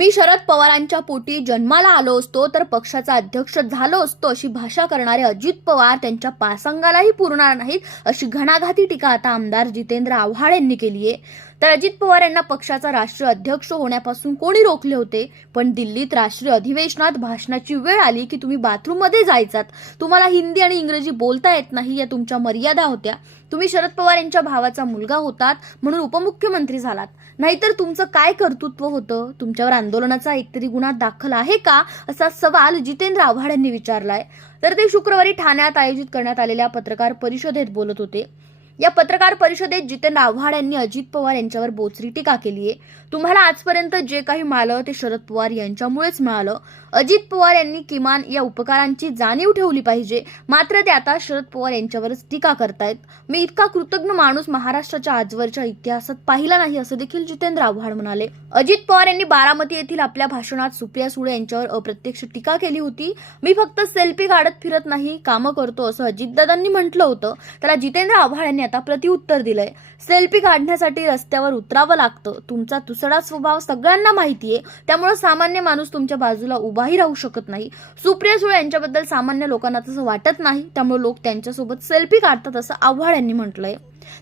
मी शरद पवारांच्या पोटी जन्माला आलो असतो तर पक्षाचा अध्यक्ष झालो असतो अशी भाषा करणारे अजित पवार त्यांच्या पासंगालाही पुरणार नाहीत अशी घणाघाती टीका आता आमदार जितेंद्र आव्हाड यांनी केली आहे. तर अजित पवार यांना पक्षाचा राष्ट्रीय अध्यक्ष होण्यापासून कोणी रोखले होते? पण दिल्लीत राष्ट्रीय अधिवेशनात भाषणाची वेळ आली की तुम्ही बाथरूममध्ये जायचात. तुम्हाला हिंदी आणि इंग्रजी बोलता येत नाही या तुमच्या मर्यादा होत्या. तुम्ही शरद पवार यांच्या भावाचा मुलगा होतात म्हणून उपमुख्यमंत्री झालात. नाहीतर तुमचं काय कर्तृत्व होतं? तुमच्यावर आंदोलनाचा एकतरी गुन्हा दाखल आहे का? असा सवाल जितेंद्र आव्हाड यांनी विचारलाय. तर ते शुक्रवारी ठाण्यात आयोजित करण्यात आलेल्या पत्रकार परिषदेत बोलत होते. या पत्रकार परिषदेत जितेंद्र आव्हाड यांनी अजित पवार यांच्यावर बोचरी टीका केली आहे. तुम्हाला आजपर्यंत जे काही मिळालं ते शरद पवार यांच्यामुळेच मिळालं. अजित पवार यांनी किमान या उपकारांची जाणीव ठेवली पाहिजे. मात्र ते आता शरद पवार यांच्यावरच टीका करतायत. मी इतका कृतज्ञ माणूस महाराष्ट्राच्या आजवरच्या इतिहासात पाहिला नाही असं देखील जितेंद्र आव्हाड म्हणाले. अजित पवार यांनी बारामती येथील आपल्या भाषणात सुप्रिया सुळे यांच्यावर अप्रत्यक्ष टीका केली होती. मी फक्त सेल्फी काढत फिरत नाही कामं करतो असं अजितदादांनी म्हटलं होतं. त्याला जितेंद्र आव्हाड यांनी आता प्रतिउत्तर दिलंय. सेल्फी काढण्यासाठी रस्त्यावर उतरावं लागतं. तुमचा तुसडा स्वभाव सगळ्यांना माहितीये. त्यामुळे सामान्य माणूस तुमच्या बाजूला उभाही राहू शकत नाही. सुप्रिया सुळे यांच्याबद्दल सामान्य लोकांना तसं वाटत नाही. त्यामुळे लोक त्यांच्यासोबत सेल्फी काढतात असं आव्हाड यांनी म्हटलंय.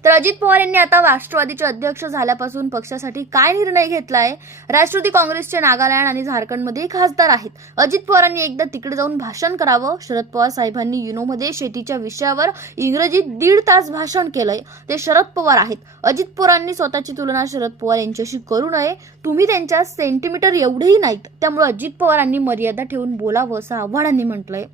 तर अजित पवार यांनी आता राष्ट्रवादीचे अध्यक्ष झाल्यापासून पक्षासाठी काय निर्णय घेतलाय? राष्ट्रवादी काँग्रेसचे नागालँड आणि झारखंडमध्ये खासदार आहेत. अजित पवारांनी एकदा तिकडे जाऊन भाषण करावं. शरद पवार साहेबांनी युनोमध्ये शेतीच्या विषयावर इंग्रजीत दीड तास भाषण केलंय. ते शरद पवार आहेत. अजित पवारांनी स्वतःची तुलना शरद पवार यांच्याशी करू नये. तुम्ही त्यांच्या सेंटीमीटर एवढेही नाहीत. त्यामुळे अजित पवारांनी मर्यादा ठेवून बोलावं असं आव्हाडांनी म्हटलंय.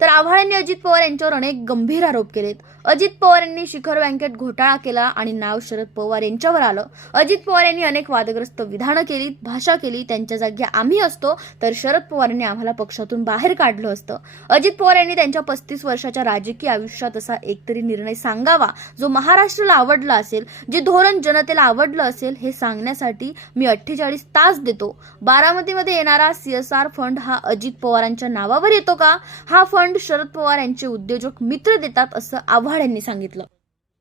तर आव्हाडांनी अजित पवार यांच्यावर अनेक गंभीर आरोप केलेत. अजित पवार यांनी शिखर बँकेत घोटाळा केला आणि नाव शरद पवार यांच्यावर आलं. अजित पवार यांनी अनेक वादग्रस्त विधानं केली भाषा केली त्यांच्या जागी आम्ही असतो तर शरद पवार यांनी आम्हाला पक्षातून बाहेर काढलं असतं. अजित पवार यांनी त्यांच्या पस्तीस वर्षाच्या राजकीय आयुष्यात असा एकतरी निर्णय सांगावा जो महाराष्ट्राला आवडला असेल जे धोरण जनतेला आवडलं असेल हे सांगण्यासाठी मी अठ्ठेचाळीस तास देतो. बारामतीमध्ये येणारा सीएसआर फंड हा अजित पवारांच्या नावावर येतो का? हा फंड शरद पवार यांचे उद्योजक मित्र देतात असं आव्हाड यांनी सांगितलं.